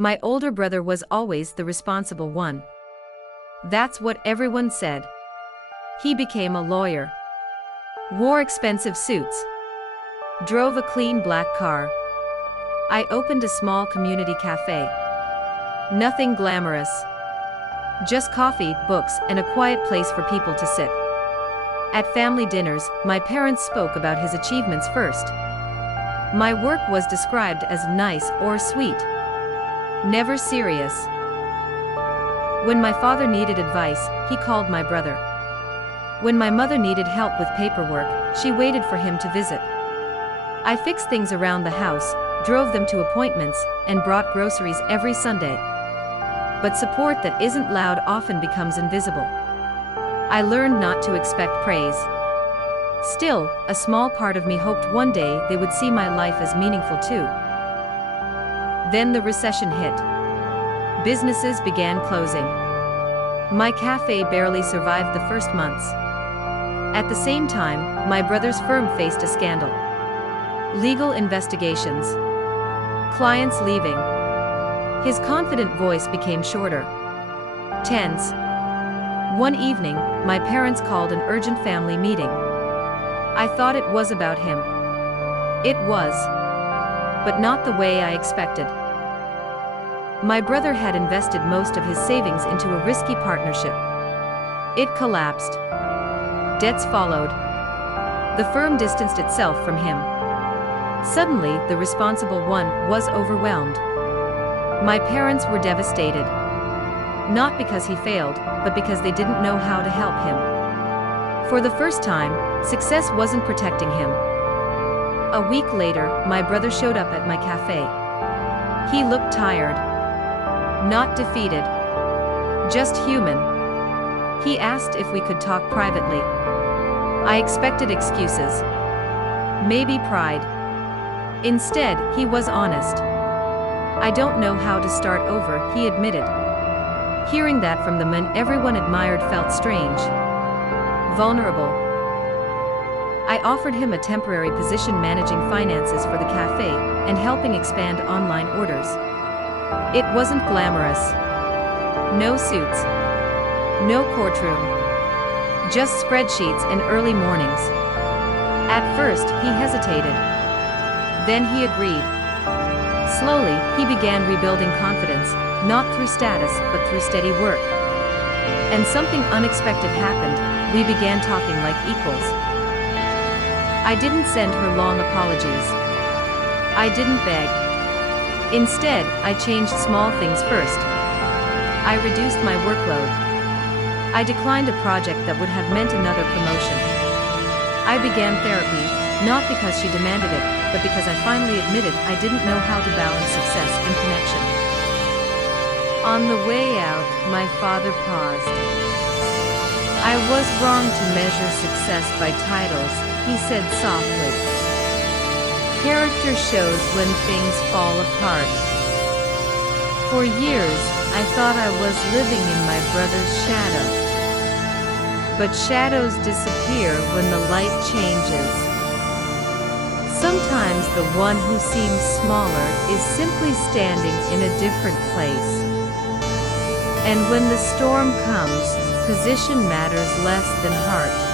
My older brother was always the responsible one. That's what everyone said. He became a lawyer, wore expensive suits, drove a clean black car. I opened a small community cafe. Nothing glamorous. Just coffee, books, and a quiet place for people to sit. At family dinners, my parents spoke about his achievements first. My work was described as nice or sweet, never serious. When my father needed advice, he called my brother. When my mother needed help with paperwork, she waited for him to visit. I fixed things around the house, drove them to appointments, and brought groceries every Sunday. But support that isn't loud often becomes invisible. I learned not to expect praise. Still, a small part of me hoped one day they would see my life as meaningful too. Then the recession hit. Businesses began closing. My cafe barely survived the first months. At the same time, my brother's firm faced a scandal. Legal investigations. Clients leaving. His confident voice became shorter, tense. One evening, my parents called an urgent family meeting. I thought it was about him. It was, but not the way I expected. My brother had invested most of his savings into a risky partnership. It collapsed. Debts followed. The firm distanced itself from him. Suddenly, the responsible one was overwhelmed. My parents were devastated. Not because he failed, but because they didn't know how to help him. For the first time, success wasn't protecting him. A week later, my brother showed up at my cafe. He looked tired. Not defeated. Just human. He asked if we could talk privately. I expected excuses. Maybe pride. Instead, he was honest. I don't know how to start over, he admitted. Hearing that from the man everyone admired felt strange. Vulnerable. I offered him a temporary position managing finances for the cafe and helping expand online orders. It wasn't glamorous. No suits. No courtroom. Just spreadsheets and early mornings. At first, he hesitated. Then he agreed. Slowly, he began rebuilding confidence, not through status, but through steady work. And something unexpected happened. We began talking like equals. I didn't send her long apologies. I didn't beg. Instead, I changed small things first. I reduced my workload. I declined a project that would have meant another promotion. I began therapy, not because she demanded it, but because I finally admitted I didn't know how to balance success and connection. On the way out, my father paused. I was wrong to measure success by titles, he said softly. Character shows when things fall apart. For years, I thought I was living in my brother's shadow. But shadows disappear when the light changes. Sometimes the one who seems smaller is simply standing in a different place. And when the storm comes, position matters less than heart.